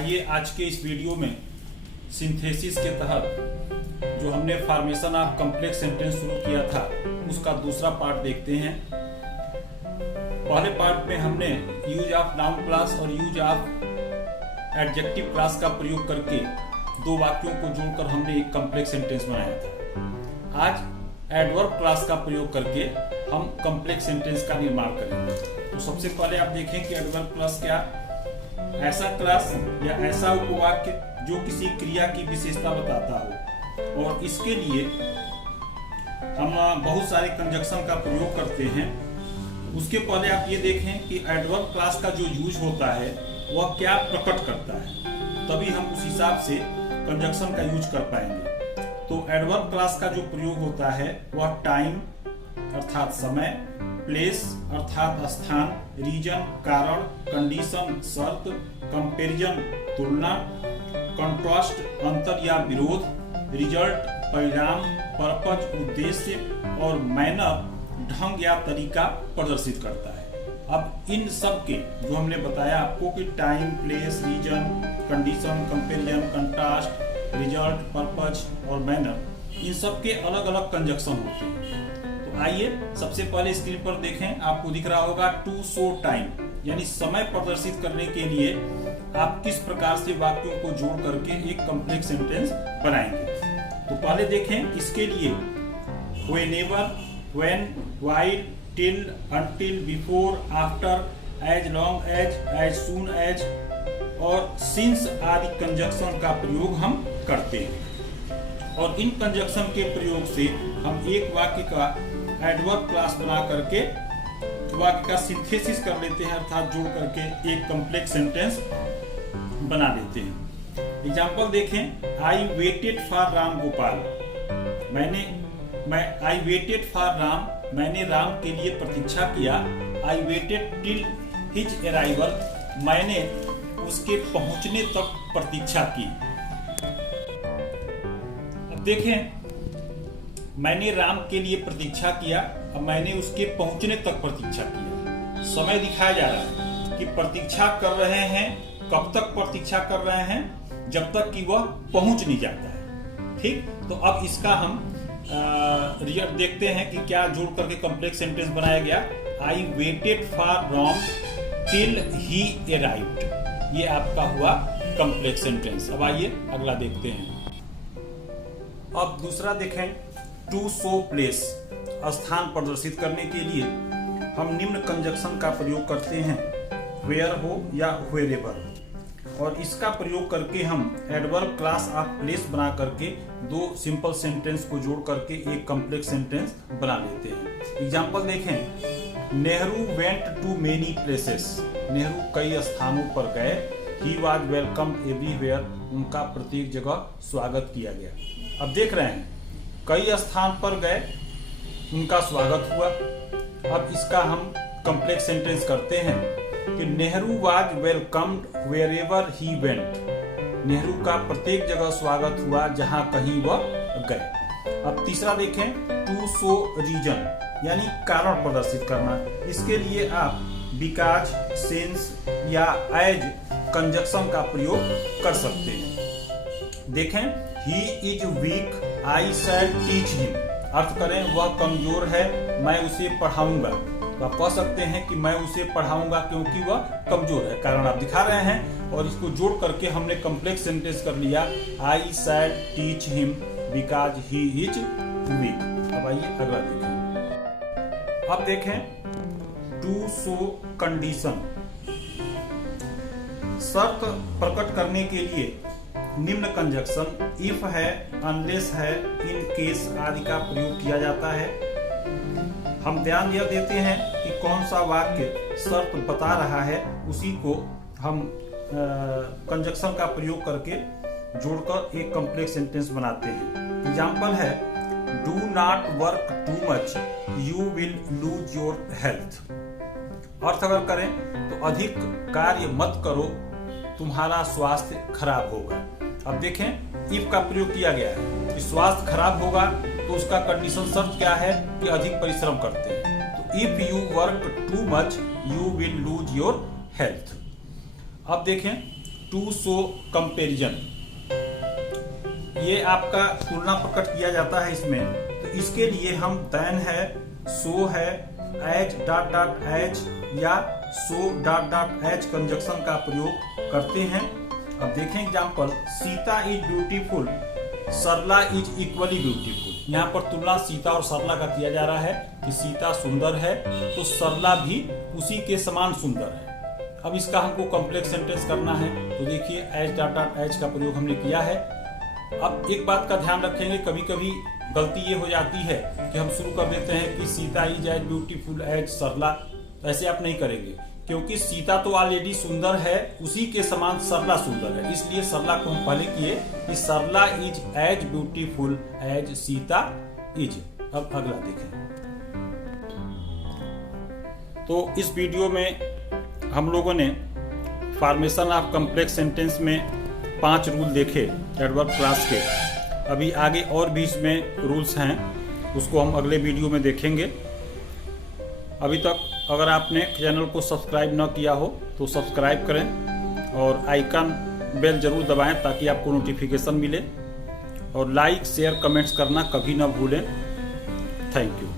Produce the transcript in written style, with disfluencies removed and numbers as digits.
आइए आज के इस वीडियो में सिंथेसिस के तहत जो हमने फॉर्मेशन ऑफ कॉम्प्लेक्स सेंटेंस शुरू किया था उसका दूसरा पार्ट देखते हैं। पहले पार्ट में हमने यूज ऑफ नाउन क्लास और यूज ऑफ एडजेक्टिव क्लास का प्रयोग करके दो वाक्यों को जोड़कर हमने एक कॉम्प्लेक्स सेंटेंस बनाया था। आज एडवर्ब क्लास का प्रयोग करके हम कॉम्प्लेक्स सेंटेंस का निर्माण करेंगे। तो सबसे पहले आप देखें कि एडवर्ब क्लास क्या, ऐसा क्लास या ऐसा उपवाक्य जो किसी क्रिया की विशेषता बताता हो, और इसके लिए हम बहुत सारे कंजक्शन का प्रयोग करते हैं। उसके पहले आप ये देखें कि एडवर्ब क्लास का जो यूज होता है वह क्या प्रकट करता है, तभी हम उस हिसाब से कंजक्शन का यूज कर पाएंगे। तो एडवर्ब क्लास का जो प्रयोग होता है वह टाइम अर्थात समय, प्लेस अर्थात स्थान, रीजन कारण, कंडीशन शर्त, कंपैरिजन तुलना, कंट्रास्ट अंतर या विरोध, रिजल्ट परिणाम, पर्पज उद्देश्य और मैनर ढंग या तरीका प्रदर्शित करता है। अब इन सब के जो हमने बताया आपको कि time, place, reason, condition, comparison, contrast, result, purpose और मैनर, इन सब के अलग अलग कंजक्शन होते हैं। तो आइए सबसे पहले स्क्रीन पर देखें, आपको दिख रहा होगा टू शो टाइम, यानी समय प्रदर्शित करने के लिए आप किस प्रकार से वाक्यों को जोड़ करके एक कॉम्प्लेक्स सेंटेंस बनाएंगे। तो पहले देखें इसके लिए whenever, when, while, till, until, before, after, as long as soon as और since आदि कंजक्शन का प्रयोग हम करते हैं। और इन कंजक्शन के प्रयोग से हम एक वाक्य का एडवर्ब क्लास बना करके वाक्य का सिंथेसिस कर लेते हैं, अर्थात जोड़ करके एक कॉम्प्लेक्स सेंटेंस बना लेते हैं। एग्जाम्पल देखें, I waited for Ram Gopal, I waited for Ram, मैंने राम के लिए प्रतीक्षा किया। I waited till his arrival, मैंने उसके पहुंचने तक प्रतीक्षा की। अब देखें, मैंने राम के लिए प्रतीक्षा किया, अब मैंने उसके पहुंचने तक प्रतीक्षा किया। समय दिखाया जा रहा है कि प्रतीक्षा कर रहे हैं, कब तक प्रतीक्षा कर रहे हैं, जब तक कि वह पहुंच नहीं जाता है। ठीक, तो अब इसका हम रिजल्ट देखते हैं कि क्या जोड़ करके कॉम्प्लेक्स सेंटेंस बनाया गया। I waited for Ram till he arrived, ये आपका हुआ कॉम्प्लेक्स सेंटेंस। अब आइए अगला देखते हैं। अब दूसरा देखें, टू शो प्लेस, स्थान प्रदर्शित करने के लिए हम निम्न कंजक्शन का प्रयोग करते हैं, वेयर हो या व्हेरेवर, और इसका प्रयोग करके हम एडवर्ब क्लास ऑफ प्लेस बना करके दो सिंपल सेंटेंस को जोड़ करके एक कॉम्प्लेक्स सेंटेंस बना लेते हैं। एग्जाम्पल देखें, Nehru went to many places, Nehru कई स्थानों पर गए। ही वॉज वेलकम्ड एवरीवेयर, उनका प्रत्येक जगह स्वागत किया गया। अब देख रहे हैं, कई स्थान पर गए, उनका स्वागत हुआ। अब इसका हम कॉम्प्लेक्स सेंटेंस करते हैं कि Nehru was welcomed wherever he went, Nehru का प्रत्येक जगह स्वागत हुआ जहां कहीं वह गए। अब तीसरा देखें, टू शो रीजन, यानी कारण प्रदर्शित करना। इसके लिए आप बिकॉज, सिंस या एज कंजक्शन का प्रयोग कर सकते हैं। देखें, he is weak, I shall teach him, अर्थ करें वह कमजोर है, मैं उसे पढ़ाऊंगा। तो आप कह सकते हैं कि मैं उसे पढ़ाऊंगा क्योंकि वह कमजोर है, कारण आप दिखा रहे हैं, और इसको जोड़ करके हमने कॉम्प्लेक्स सेंटेंस कर लिया, I shall teach him because he is weak. अब आइए अगला देखें। अब देखें, टू शो कंडीशन, शर्त प्रकट करने के लिए निम्न कंजक्शन इफ है, अनलेस है, इन केस आदि का प्रयोग किया जाता है। हम ध्यान यह देते हैं कि कौन सा वाक्य शर्त बता रहा है, उसी को हम कंजक्शन का प्रयोग करके जोड़कर एक कॉम्प्लेक्स सेंटेंस बनाते हैं। एग्जाम्पल है, do not work too much, you will lose your health, अर्थ अगर करें तो अधिक कार्य मत करो, तुम्हारा स्वास्थ्य खराब होगा। अब देखें, इफ का प्रयोग किया गया है कि स्वास्थ्य खराब होगा, तो उसका कंडीशन शर्त क्या है कि अधिक परिश्रम करते हैं। तो if you work too much you will lose your health. अब देखें, टू शो कंपेरिजन, ये आपका तुलना प्रकट किया जाता है इसमें। तो इसके लिए हम देन है, सो है, एज डॉट डॉट एज या so dot dot as conjunction का प्रयोग करते हैं। अब देखें example, Sita is beautiful, Sarla is equally beautiful. यहाँ पर तुलना सीता और सरला का किया जा रहा है कि सीता सुंदर है तो सरला भी उसी के समान सुंदर है। अब इसका हमको कॉम्प्लेक्स सेंटेंस करना है, तो देखिए एज डॉट डॉट एज का प्रयोग हमने किया है। अब एक बात का ध्यान रखेंगे, कभी कभी गलती ये हो जाती है कि हम शुरू कर देते हैं कि Sita is as beautiful as Sarla. ऐसे आप नहीं करेंगे, क्योंकि सीता तो ऑलरेडी सुंदर है, उसी के समान सरला सुंदर है, इसलिए सरला को हम पहले किए कि Sarla is as beautiful as Sita is. अब अगला देखें। तो इस वीडियो में हम लोगों ने फॉर्मेशन ऑफ कॉम्प्लेक्स सेंटेंस में 5 रूल देखे एडवर्ब क्लास के। अभी आगे और भी इसमें रूल्स हैं, उसको हम अगले वीडियो में देखेंगे। अभी तक अगर आपने चैनल को सब्सक्राइब न किया हो तो सब्सक्राइब करें और आइकन बेल जरूर दबाएं ताकि आपको नोटिफिकेशन मिले, और लाइक शेयर कमेंट्स करना कभी ना भूलें। Thank you.